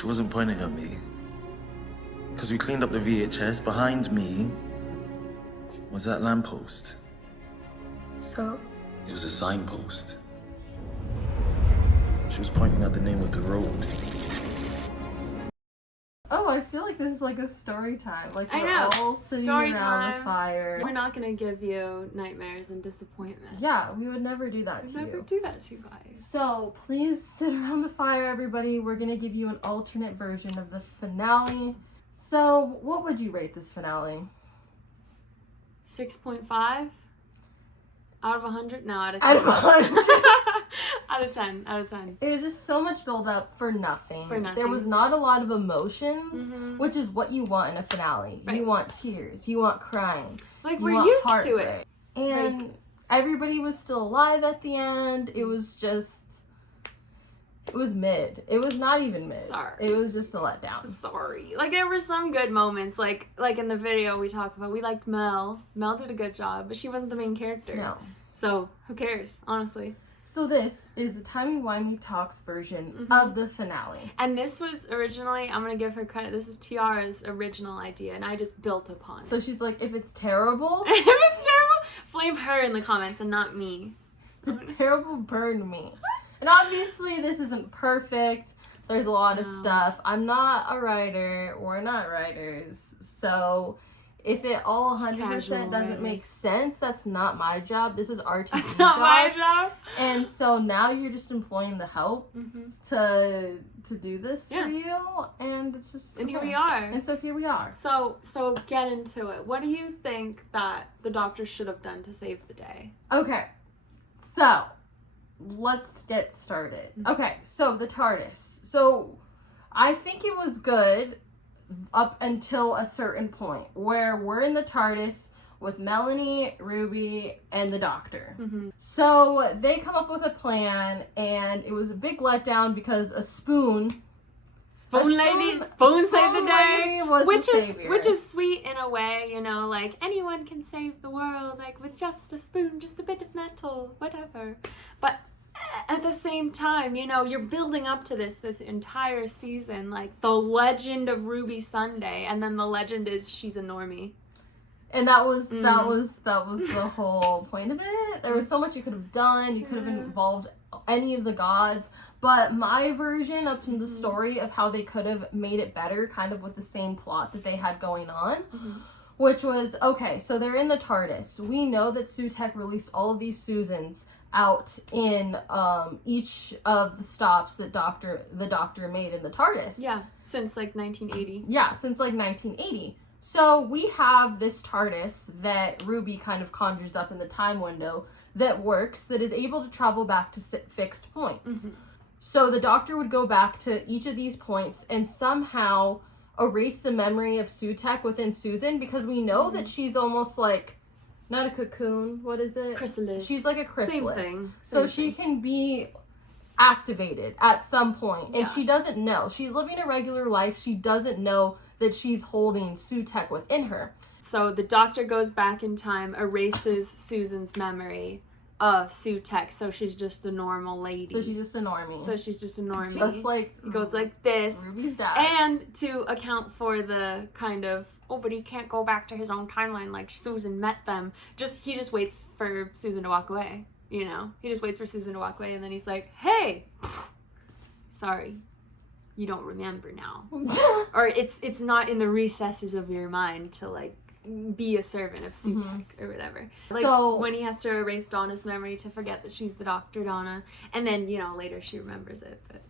She wasn't pointing at me. Because we cleaned up the VHS. Behind me was that lamppost. So? It was a signpost. She was pointing out the name of the road. Oh, I feel like this is like a story time. Like I we're know. all sitting Story around time. the fire. We're not gonna give you nightmares and disappointment. Yeah, we would never do that We'd to never you. do that to you guys. So please sit around the fire, everybody. We're gonna give you an alternate version of the finale. So what would you rate this finale? 6.5 out of 100? No, out of 10. Out of 100. Out of 10. Out of 10. It was just so much build up for nothing. For nothing. There was not a lot of emotions, Mhm. which is what you want in a finale. Right. You want tears. You want crying. Like, You we're want used to heartbreak. it. And everybody was still alive at the end. It was just... It was mid. It was not even mid. Sorry. It was just a letdown. Sorry. Like, there were some good moments. Like in the video we talked about, we liked Mel. Mel did a good job, but she wasn't the main character. No. So, who cares, honestly? So this is the Timey-Wimey Talks version Mm-hmm. of the finale. And this was originally, I'm going to give her credit, this is Tiara's original idea, and I just built upon it. So she's like, if it's terrible, If it's terrible, flame her in the comments and not me. if it's terrible, burn me. And obviously this isn't perfect. There's a lot of No. stuff. I'm not a writer. We're not writers. So if it all 100% Casual doesn't make writers. sense, that's not my job. This is our That's not my job. And so now you're just employing the help Mm-hmm. to do this Yeah. for you. And it's just... And here okay. we are. And so here we are. So get into it. What do you think that the doctor should have done to save the day? Okay, so let's get started. Okay, so the TARDIS. So I think it was good up until a certain point where we're in the TARDIS with Melanie, Ruby, and the doctor. Mm-hmm. So they come up with a plan, and it was a big letdown because a spoon Spoon lady, spoon saved the day. lady was the savior. Which is sweet in a way, you know, like anyone can save the world, like with just a spoon, just a bit of metal, whatever. But at the same time, you know, you're building up to this entire season, like the legend of Ruby Sunday, and then the legend is she's a normie. And that was the whole point of it. There was so much you could have done. You could have involved any of the gods. But my version of the story of how they could have made it better, kind of with the same plot that they had going on, which was, okay, so they're in the TARDIS. We know that Sutekh released all of these Susans out in each of the stops that the doctor made in the TARDIS. Yeah, since like 1980. Yeah, since like 1980. So we have this TARDIS that Ruby kind of conjures up in the time window that works, that is able to travel back to fixed points. So the doctor would go back to each of these points and somehow erase the memory of Sutekh within Susan, because we know that she's almost like, not a cocoon, what is it? Chrysalis. She's like a chrysalis. Same thing. So Same she can be activated at some point, Yeah. and she doesn't know. She's living a regular life. She doesn't know that she's holding Sutekh within her. So the doctor goes back in time, erases Susan's memory of Sutekh, so she's just a normal lady. So she's just a normie. Just like It goes like this. Ruby's dad. And to account for the kind of, oh, but he can't go back to his own timeline like Susan met them. He just waits for Susan to walk away, you know? He just waits for Susan to walk away, and then he's like, hey, sorry, you don't remember now. Or it's not in the recesses of your mind to, like, be a servant of Sutekh or whatever. Like, So- when he has to erase Donna's memory to forget that she's the Dr. Donna, and then, you know, later she remembers it, but...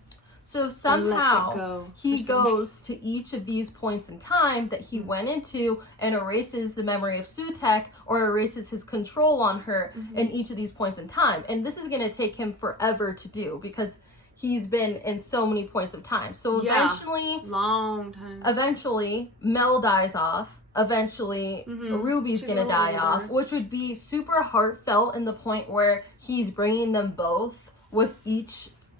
So lets it somehow go he for some goes to each of these points in time that he went into and erases the memory of Sutekh, or erases his control on her in each of these points in time. And this is going to take him forever to do, because he's been in so many points of time. So Yeah. eventually, Long time. Mel dies off. Eventually, Ruby's She's gonna a little die older. off, which would be super heartfelt in the point where he's bringing them both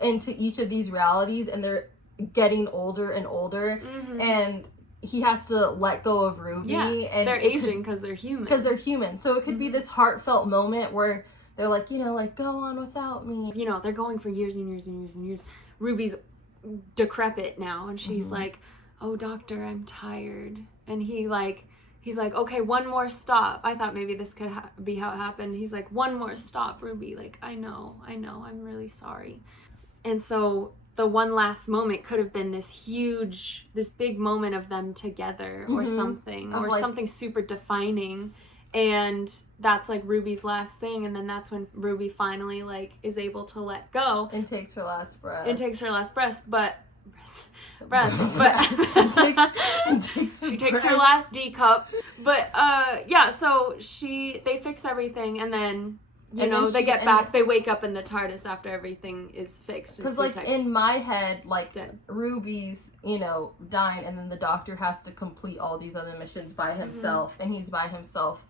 into each of these realities, and they're getting older and older, and he has to let go of Ruby. Yeah, and they're aging because they're human. because they're human. So it could be this heartfelt moment where they're like, you know, like, go on without me. You know, they're going for years and years and years and years. Ruby's decrepit now, and she's like, oh, doctor, I'm tired. And he's like, okay, one more stop. I thought maybe this could be how it happened. He's like, one more stop, Ruby. Like, I know, I'm really sorry. And so the one last moment could have been this big moment of them together, or something, or like, something super defining. And that's like Ruby's last thing, and then that's when Ruby finally like is able to let go and takes her last breath. But she takes her last D cup. But so they fix everything, and then they get back. They wake up in the TARDIS after everything is fixed. Because like in my head, like Ruby's dying, and then the doctor has to complete all these other missions by himself, and he's by himself,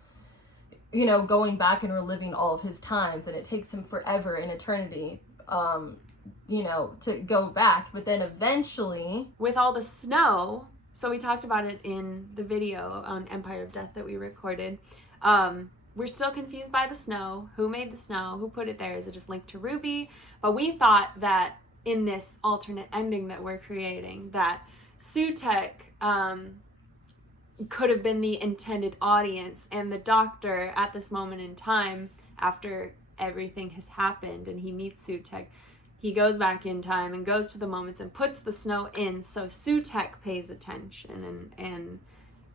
going back and reliving all of his times, and it takes him forever, an eternity, to go back. But then eventually, with all the snow, so we talked about it in the video on Empire of Death that we recorded, we're still confused by the snow. Who made the snow? Who put it there? Is it just linked to Ruby? But we thought that in this alternate ending that we're creating, that Sutekh could have been the intended audience, and the doctor at this moment in time, after everything has happened and he meets Sutekh, he goes back in time and goes to the moments and puts the snow in, so Sutekh pays attention and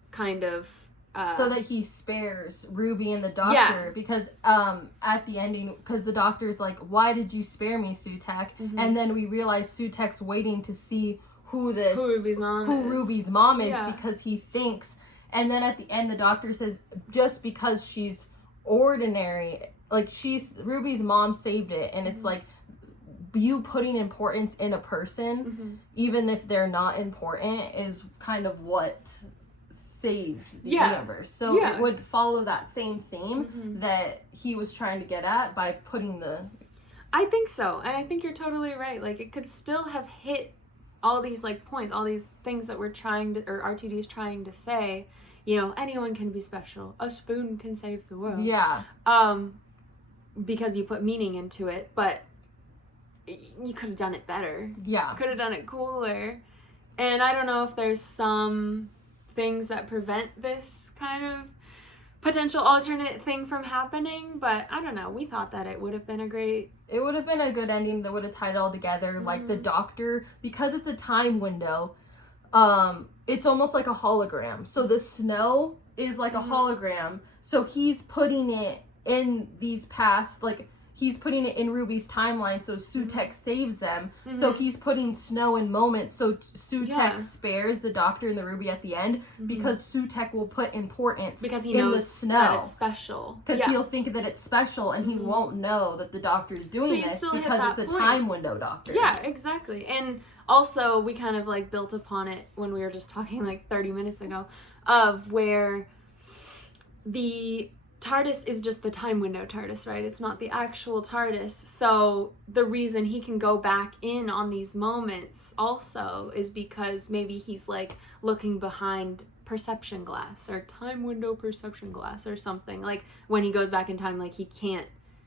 kind of so that he spares Ruby and the doctor, because at the ending, because the doctor's like, why did you spare me, Sutekh? And then we realize Sutekh's waiting to see who Ruby's mom is, because he thinks, and then at the end the doctor says, just because she's ordinary, like Ruby's mom saved it, and it's like, you putting importance in a person, even if they're not important, is kind of what saved the universe. So it would follow that same theme that he was trying to get at by putting the... I think so, and I think you're totally right. Like, it could still have hit all these like points, all these things that we're trying to, or RTD is trying to say, anyone can be special. A spoon can save the world. Yeah. Because you put meaning into it, but you could have done it better. Yeah. Could have done it cooler. And I don't know if there's some things that prevent this kind of potential alternate thing from happening, but I don't know. We thought that it would have been a good ending that would have tied it all together. Like the doctor, because it's a time window, it's almost like a hologram. So the snow is like a hologram. So he's putting it in these past, like he's putting it in Ruby's timeline, so Sutekh saves them. So he's putting snow in moments, so Sutekh spares the doctor and the Ruby at the end, because Sutekh will put importance because he in knows the snow. That it's special. Because he'll think that it's special, and he won't know that the doctor's doing this because it's a time window doctor. Yeah, exactly. And also, we kind of like built upon it when we were just talking like 30 minutes ago, of where the TARDIS is just the time window TARDIS, right? It's not the actual TARDIS. So the reason he can go back in on these moments also is because maybe he's like looking behind perception glass, or time window perception glass, or something. Like when he goes back in time, like he can't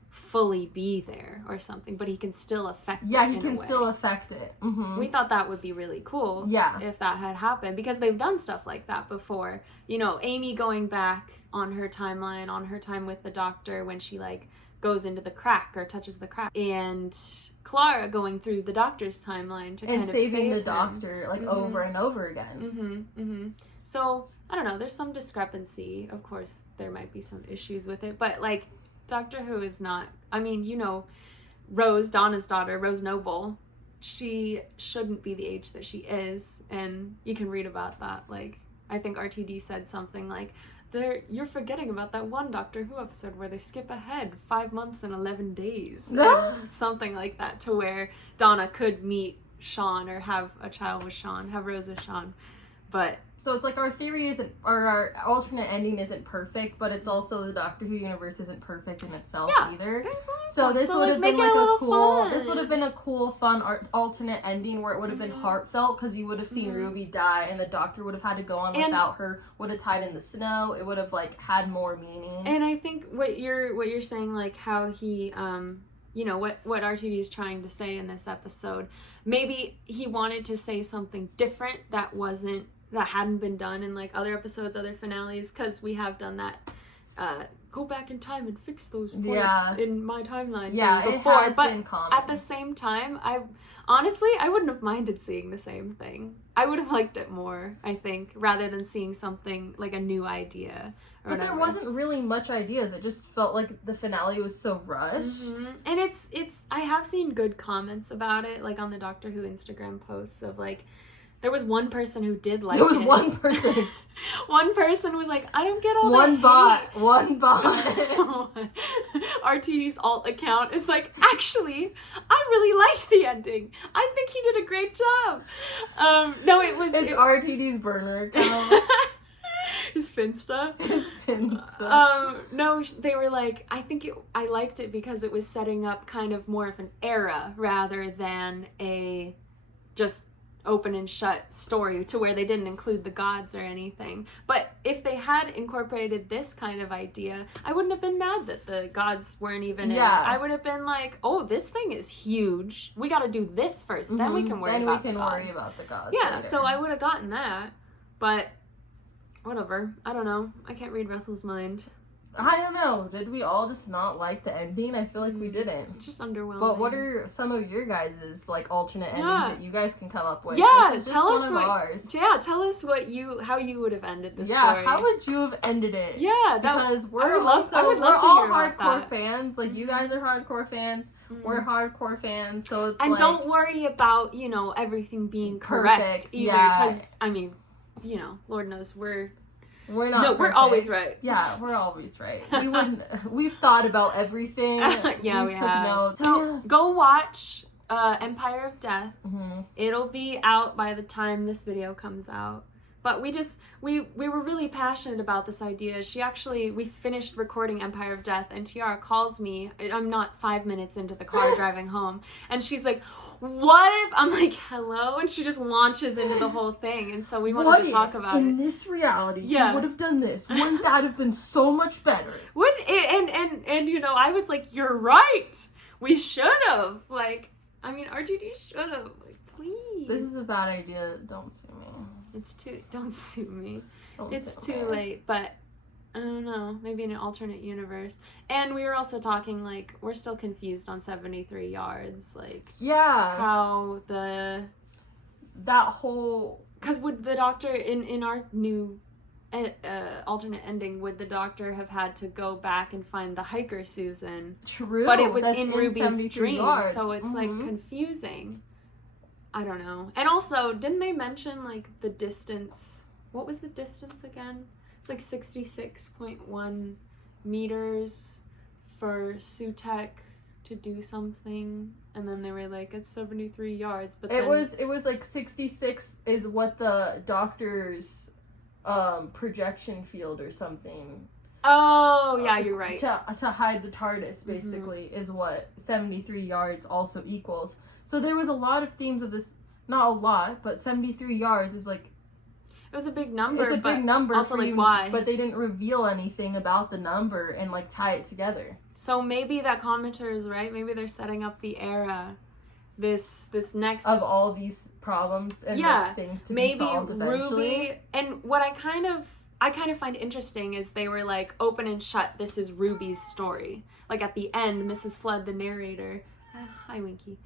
fully be there or something, but he can still affect it. Yeah, he can still affect it. We thought that would be really cool if that had happened, because they've done stuff like that before. Amy going back on her timeline, on her time with the doctor, when she like goes into the crack or touches the crack, and Clara going through the doctor's timeline to kind of saving the him. Doctor like over and over again. So I don't know, there's some discrepancy. Of course there might be some issues with it, but like Doctor Who is not, Rose, Donna's daughter, Rose Noble, she shouldn't be the age that she is, and you can read about that. Like, I think RTD said something like, you're forgetting about that one Doctor Who episode where they skip ahead 5 months and 11 days. Something like that, to where Donna could meet Sean or have a child with Sean, have Rose with Sean. But so it's like our theory isn't, or our alternate ending isn't perfect, but it's also the Doctor Who universe isn't perfect in itself either. Exactly. So this would have been like a cool, this would have been a cool, fun alternate ending where it would have been heartfelt, because you would have seen Ruby die, and the Doctor would have had to go on without her. Would have tied in the snow. It would have like had more meaning. And I think what you're saying, like how he you know, what RTD is trying to say in this episode. Maybe he wanted to say something different that hadn't been done in like other episodes, other finales, because we have done that go back in time and fix those points in my timeline before. It has but been common. At the same time, I wouldn't have minded seeing the same thing. I would have liked it more, I think, rather than seeing something like a new idea. Or but whatever. There wasn't really much ideas. It just felt like the finale was so rushed. Mm-hmm. And it's I have seen good comments about it, like on the Doctor Who Instagram posts of like, there was one person who did like it. There was one person. One person was like, I don't get all one that bot. hate. One bot. RTD's alt account is like, actually, I really liked the ending. I think he did a great job. No, it's RTD's burner account. His finsta. His finsta. No, they were like, I liked it because it was setting up kind of more of an era rather than a just open and shut story to where they didn't include the gods or anything. But if they had incorporated this kind of idea, I wouldn't have been mad that the gods weren't even in it. I would have been like, oh, this thing is huge. We got to do this first. Then we can worry about the gods. Worry about the gods. Yeah, later. so I would have gotten that. But whatever. I don't know. I can't read Russell's mind. I don't know. Did we all just not like the ending? I feel like we didn't. It's just underwhelming. But what are some of your guys' like alternate endings that you guys can come up with? Yeah, tell us ours. Yeah, tell us how you would have ended this story. Yeah, how would you have ended it? Yeah, because we're I would love to all hear about hardcore that. fans. Like you guys are hardcore fans. We're hardcore fans. So it's don't worry about everything being correct either. Because I mean, Lord knows we're not. No, we're always right. Yeah, we're always right. We've thought about everything. Yeah, we took have. Notes. So go watch Empire of Death. Mm-hmm. It'll be out by the time this video comes out. But we were really passionate about this idea. We finished recording Empire of Death, and Tyara calls me. I'm not 5 minutes into the car driving home, and she's like, what if I'm like, hello, and she just launches into the whole thing, and so we wanted to talk about it. In this reality, he would have done this. Wouldn't that have been so much better? I was like, you're right. We should have. Like, I mean, RTD should have. Like, please. This is a bad idea. Don't sue me. Don't sue me. It's too late, but I don't know, maybe in an alternate universe. And we were also talking, like, we're still confused on 73 yards, like, how that whole, because would the Doctor in our new alternate ending, would the Doctor have had to go back and find the hiker Susan? True, but it was in Ruby's dream, yards. So it's like confusing. I don't know. And also, didn't they mention like the distance? What was the distance again? It's like 66.1 meters for Sutekh to do something, and then they were like, it's 73 yards. But it was like 66 is what the Doctor's projection field or something. Oh yeah, you're right. To hide the TARDIS basically is what 73 yards also equals. So there was a lot of themes of this. Not a lot, but 73 yards is like. It was a big number. It's a big number. Also, like, why? But they didn't reveal anything about the number and like tie it together. So maybe that commenter is right. Maybe they're setting up the era. This next of all these problems and like, things to be solved eventually. Ruby, and what I kind of find interesting is they were like, open and shut. This is Ruby's story. Like at the end, Mrs. Flood, the narrator. Hi, Winky.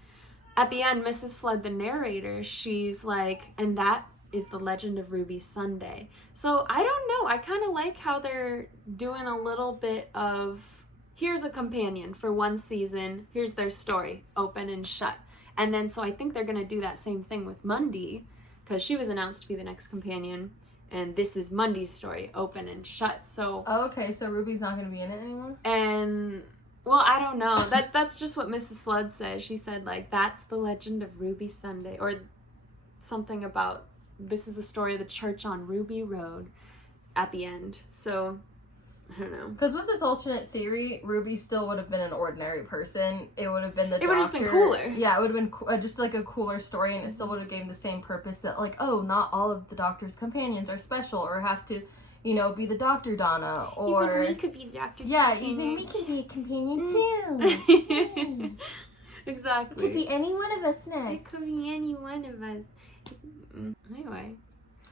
At the end, Mrs. Flood, the narrator, she's like, and that is the legend of Ruby Sunday. So I don't know. I kind of like how they're doing a little bit of, here's a companion for one season. Here's their story, open and shut. And then, so I think they're going to do that same thing with Mundy, because she was announced to be the next companion. And this is Mundy's story, open and shut. So. Oh, okay. So Ruby's not going to be in it anymore? And, well, I don't know. That's just what Mrs. Flood says. She said, like, that's the legend of Ruby Sunday. Or something about, this is the story of the church on Ruby Road at the end. So, I don't know. Because with this alternate theory, Ruby still would have been an ordinary person. It would have been the Doctor. It would have just been cooler. Yeah, it would have been just like a cooler story, and it still would have given the same purpose that, like, oh, not all of the Doctor's companions are special or have to, you know, be the Dr. Donna, or even we could be Dr. yeah, Companion. even we could be a companion too. Exactly. It could be any one of us next. It could be any one of us. Anyway,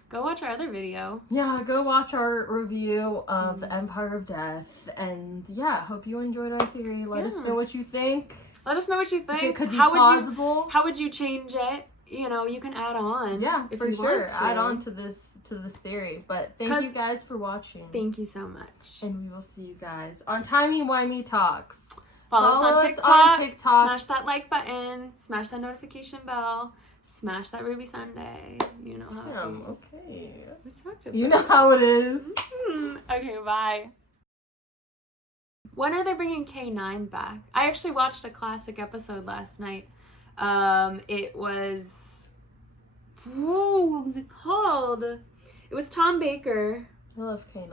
go watch our other video. Yeah, go watch our review of The Empire of Death, and yeah, hope you enjoyed our theory. Let us know what you think. Let us know what you think. If it could be how plausible. How would you change it? You know, you can add on. Yeah, if for you sure. want to. Add on to this theory. But thank you guys for watching. Thank you so much. And we will see you guys on Timey-Wimey Talks. Follow us on TikTok. Smash that like button. Smash that notification bell. Smash that Ruby Sunday. You know how it is. Okay. We talked about You know how it is. Okay, bye. When are they bringing K9 back? I actually watched a classic episode last night. It was... Whoa, what was it called? It was Tom Baker. I love K9.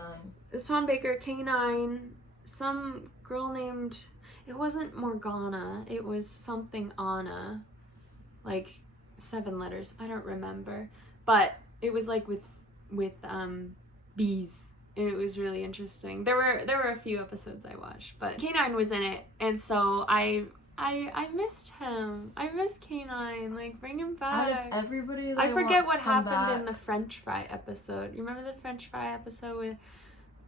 It was Tom Baker, K9, some girl named... It wasn't Morgana. It was something Anna. Like 7 letters. I don't remember. But it was like with bees. And it was really interesting. There were a few episodes I watched, but K9 was in it, and so I missed him. I miss K9. Like, bring him back. Out of everybody that I forget what wants to come happened back. in the French fry episode. You remember the French fry episode with...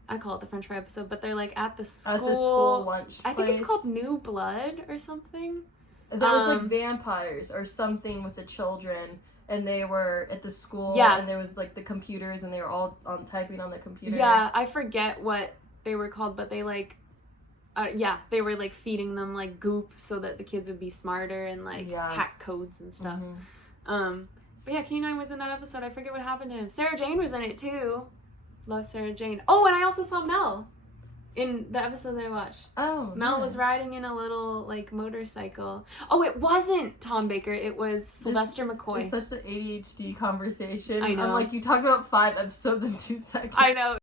I call it the French fry episode, but they're like at the school... At the school lunch I think it's place. called New Blood or something. There was like vampires or something with the children, and they were at the school, and there was like the computers, and they were all typing on the computer. Yeah, I forget what they were called, but they like... they were like feeding them like goop so that the kids would be smarter and like hack codes and stuff. But yeah, K9 was in that episode. I forget what happened to him. Sarah Jane was in it too. Love Sarah Jane. Oh, and I also saw Mel in the episode that I watched. Oh, Mel was riding in a little like motorcycle. Oh, it wasn't Tom Baker. It was Sylvester McCoy. It's such an ADHD conversation. I know. I'm like, you talked about 5 episodes in 2 seconds. I know.